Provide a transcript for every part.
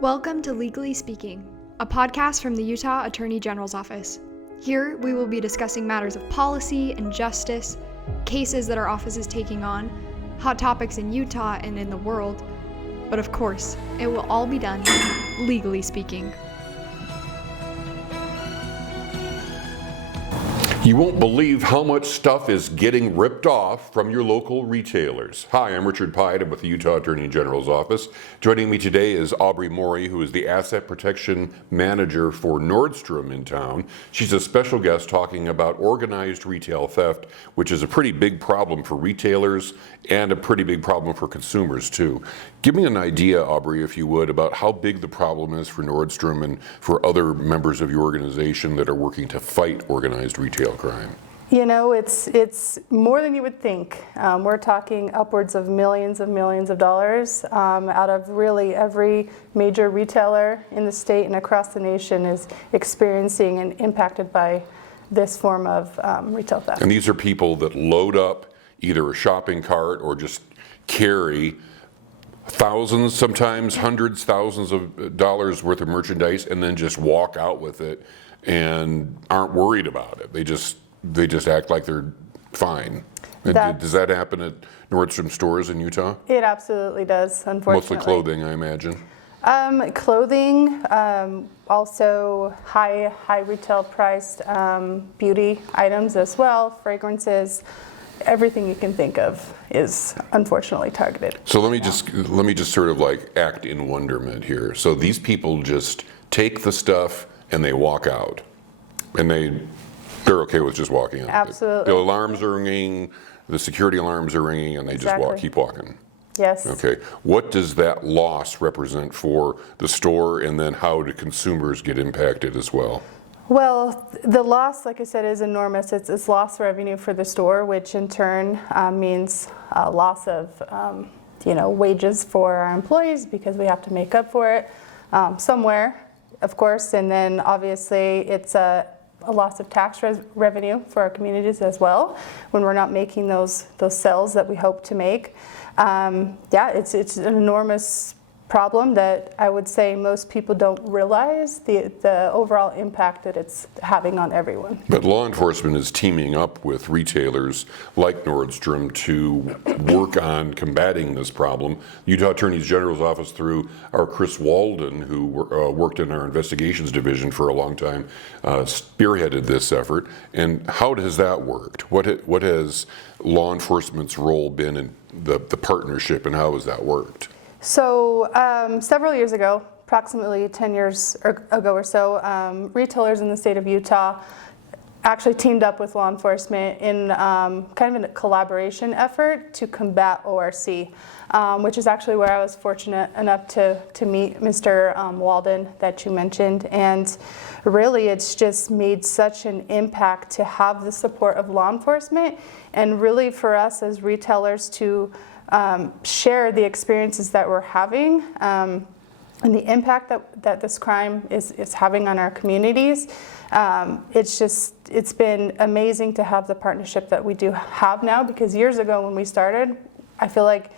Welcome to Legally Speaking, a podcast from the Utah Attorney General's Office. Here, we will be discussing matters of policy and justice, cases that our office is taking on, hot topics in Utah and in the world, but of course, it will all be done legally speaking. You won't believe how much stuff is getting ripped off from your local retailers. Hi, I'm Richard Pide. I'm with the Utah Attorney General's Office. Joining me today is Aubrey Morey, who is the Asset Protection Manager for Nordstrom in town. She's a special guest talking about organized retail theft, which is a pretty big problem for retailers and a pretty big problem for consumers too. Give me an idea, Aubrey, if you would, about how big the problem is for Nordstrom and for other members of your organization that are working to fight organized retail crime. You know, it's more than you would think. We're talking upwards of millions of dollars out of really every major retailer in the state and across the nation is experiencing and impacted by this form of retail theft. And these are people that load up either a shopping cart or just carry thousands, sometimes hundreds, thousands of dollars worth of merchandise and then just walk out with it and aren't worried about it. They just act like they're fine. Does that happen at Nordstrom stores in Utah? It absolutely does, unfortunately. Mostly clothing, I imagine. Clothing, also high retail priced beauty items as well, fragrances. Everything you can think of is unfortunately targeted. So let me just sort of like act in wonderment here. So these people just take the stuff and they walk out, and they're okay with just walking out. Absolutely. The alarms are ringing, the security alarms are ringing, and they just keep walking. Yes. Okay. What does that loss represent for the store, and then how do consumers get impacted as well? Well, the loss, like I said, is enormous. It's lost revenue for the store, which in turn means loss of wages for our employees because we have to make up for it somewhere, of course. And then obviously it's a loss of tax revenue for our communities as well when we're not making those sales that we hope to make. It's an enormous problem that I would say most people don't realize the overall impact that it's having on everyone. But law enforcement is teaming up with retailers like Nordstrom to work on combating this problem. Utah Attorney General's Office, through our Chris Walden, who worked in our investigations division for a long time, spearheaded this effort. And how has that worked? What has law enforcement's role been in the partnership, and how has that worked? So several years ago, approximately 10 years ago or so, retailers in the state of Utah actually teamed up with law enforcement in kind of a collaboration effort to combat ORC, which is actually where I was fortunate enough to meet Mr. Walden that you mentioned. And really, it's just made such an impact to have the support of law enforcement, and really for us as retailers to share the experiences that we're having and the impact that this crime is having on our communities. It's been amazing to have the partnership that we do have now, because years ago when we started, I feel like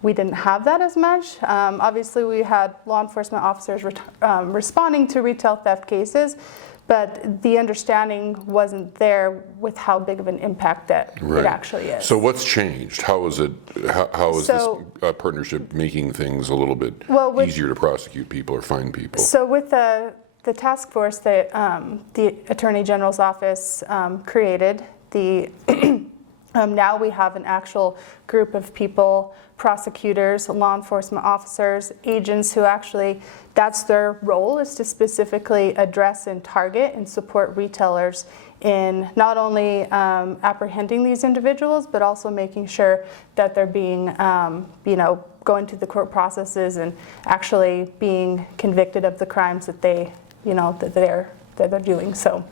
we didn't have that as much. Obviously we had law enforcement officers responding to retail theft cases, but the understanding wasn't there with how big of an impact that it actually is. So what's changed? How is this partnership making things a little bit easier to prosecute people or find people? So with the task force that the Attorney General's Office created, now we have an actual group of people, prosecutors, law enforcement officers, agents who actually, that's their role, is to specifically address and target and support retailers in not only apprehending these individuals, but also making sure that they're being, going through the court processes and actually being convicted of the crimes that they're doing. So.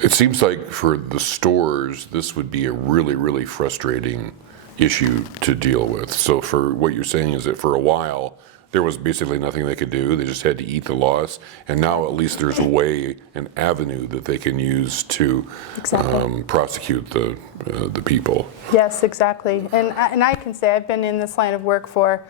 It seems like for the stores, this would be a really, really frustrating issue to deal with. So for what you're saying is that for a while, there was basically nothing they could do. They just had to eat the loss. And now at least there's a way, an avenue that they can use to prosecute the people. Yes, exactly. And I can say I've been in this line of work for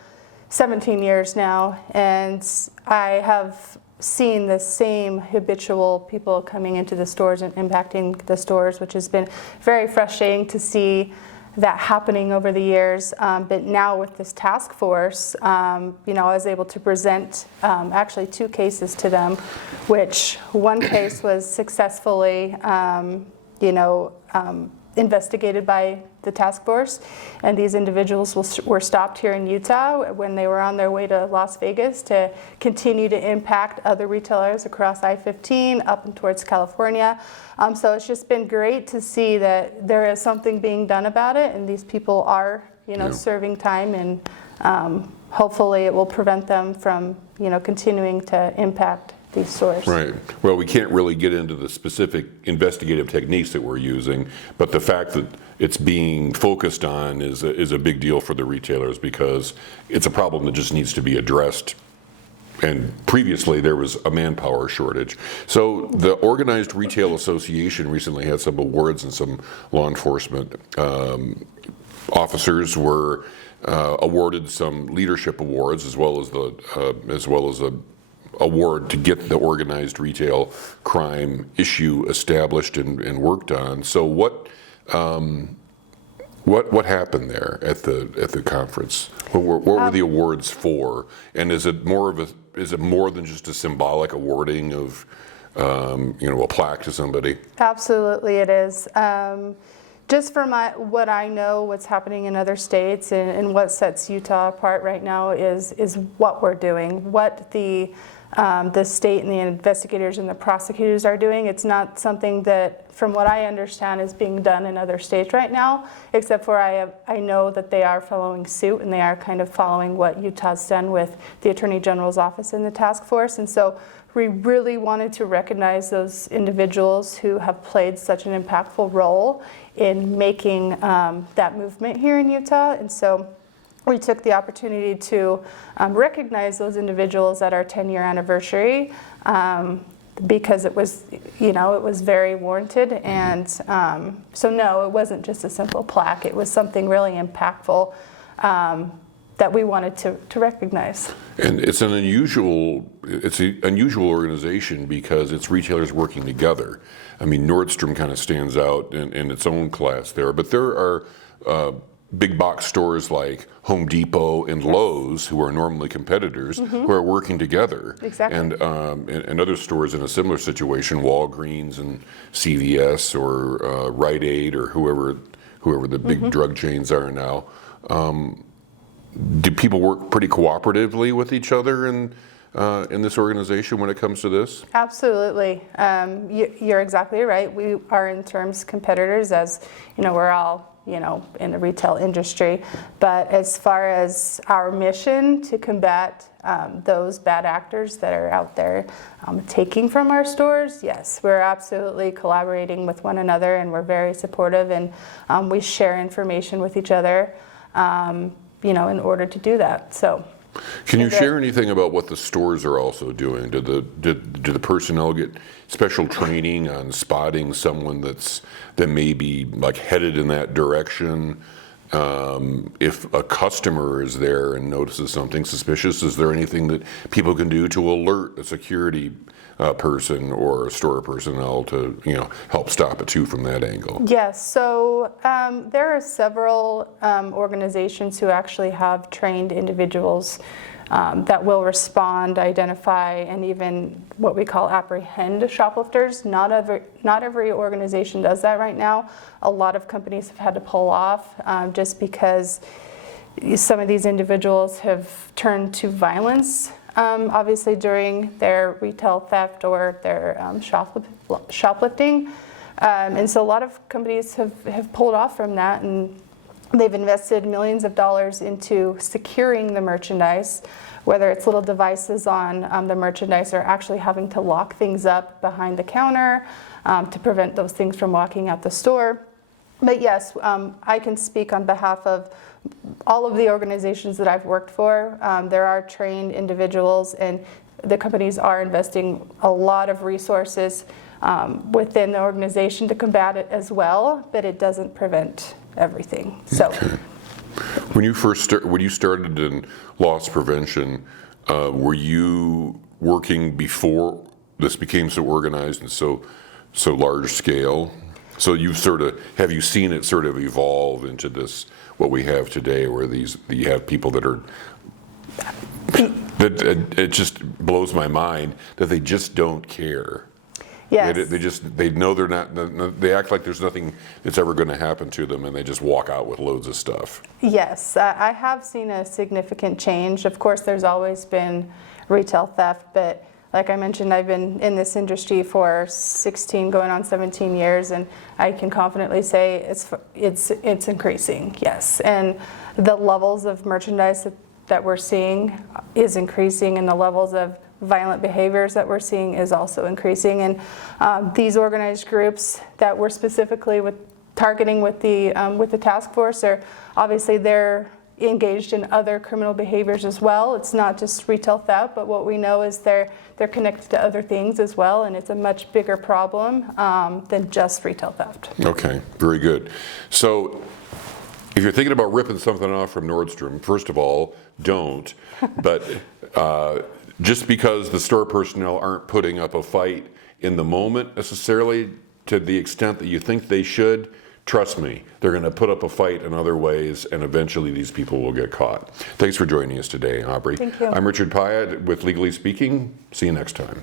17 years now, and I have seen the same habitual people coming into the stores and impacting the stores, which has been very frustrating to see that happening over the years. But now with this task force, I was able to present actually 2 cases to them, which one case was successfully, investigated by the task force, and these individuals were stopped here in Utah when they were on their way to Las Vegas to continue to impact other retailers across I-15 up and towards California. So it's just been great to see that there is something being done about it, and these people are, serving time, and hopefully it will prevent them from, continuing to impact these stores. Right. Well, we can't really get into the specific investigative techniques that we're using, but the fact that it's being focused on is a big deal for the retailers, because it's a problem that just needs to be addressed. And previously there was a manpower shortage. So the Organized Retail Association recently had some awards, and some law enforcement officers were awarded some leadership awards, as well as a award to get the organized retail crime issue established and worked on. So what happened there at the conference? What were the awards for? And is it more than just a symbolic awarding of a plaque to somebody? Absolutely, it is. Just from what I know, what's happening in other states, and what sets Utah apart right now is what we're doing, what the state and the investigators and the prosecutors are doing. It's not something that, from what I understand, is being done in other states right now, except for I know that they are following suit, and they are kind of following what Utah's done with the Attorney General's office and the task force. And so we really wanted to recognize those individuals who have played such an impactful role in making that movement here in Utah. And so we took the opportunity to recognize those individuals at our 10-year anniversary, because it was, it was very warranted. And so no, it wasn't just a simple plaque. It was something really impactful that we wanted to recognize. And it's an unusual organization, because it's retailers working together. I mean, Nordstrom kind of stands out in its own class there, but there are big box stores like Home Depot and Lowe's, who are normally competitors, who are working together. Exactly. And other stores in a similar situation, Walgreens and CVS or Rite Aid, or whoever the big drug chains are now. Do people work pretty cooperatively with each other in this organization when it comes to this? Absolutely. You're exactly right. We are in terms competitors, as we're all in the retail industry. But as far as our mission to combat those bad actors that are out there taking from our stores, yes, we're absolutely collaborating with one another, and we're very supportive, and we share information with each other, in order to do that. So. Can you share anything about what the stores are also doing? Do the personnel get special training on spotting someone that may be like headed in that direction? If a customer is there and notices something suspicious, is there anything that people can do to alert a security person or a store personnel to help stop it too from that angle? Yes, so there are several organizations who actually have trained individuals that will respond, identify, and even what we call apprehend shoplifters. Not every organization does that right now. A lot of companies have had to pull off just because some of these individuals have turned to violence, obviously during their retail theft or their shoplifting. And so a lot of companies have pulled off from that, and they've invested millions of dollars into securing the merchandise, whether it's little devices on the merchandise or actually having to lock things up behind the counter to prevent those things from walking out the store. But yes, I can speak on behalf of all of the organizations that I've worked for. There are trained individuals, and the companies are investing a lot of resources within the organization to combat it as well, but it doesn't prevent everything. So. Okay. When you started in loss prevention, were you working before this became so organized and so large scale? So have you seen it sort of evolve into this, what we have today, where you have people that are, it just blows my mind that they just don't care. Yes. They know they're not, they act like there's nothing that's ever going to happen to them, and they just walk out with loads of stuff. Yes, I have seen a significant change. Of course, there's always been retail theft, but like I mentioned, I've been in this industry for 16, going on 17 years, and I can confidently say it's increasing, yes. And the levels of merchandise that we're seeing is increasing, and the levels of violent behaviors that we're seeing is also increasing. And these organized groups that we're specifically targeting with the task force are obviously they're engaged in other criminal behaviors as well. It's not just retail theft, but what we know is they're connected to other things as well, and it's a much bigger problem than just retail theft. Okay, very good. So if you're thinking about ripping something off from Nordstrom, first of all, don't. But just because the store personnel aren't putting up a fight in the moment necessarily to the extent that you think they should, trust me, they're going to put up a fight in other ways, and eventually these people will get caught. Thanks for joining us today, Aubrey. Thank you. I'm Richard Pyatt with Legally Speaking. See you next time.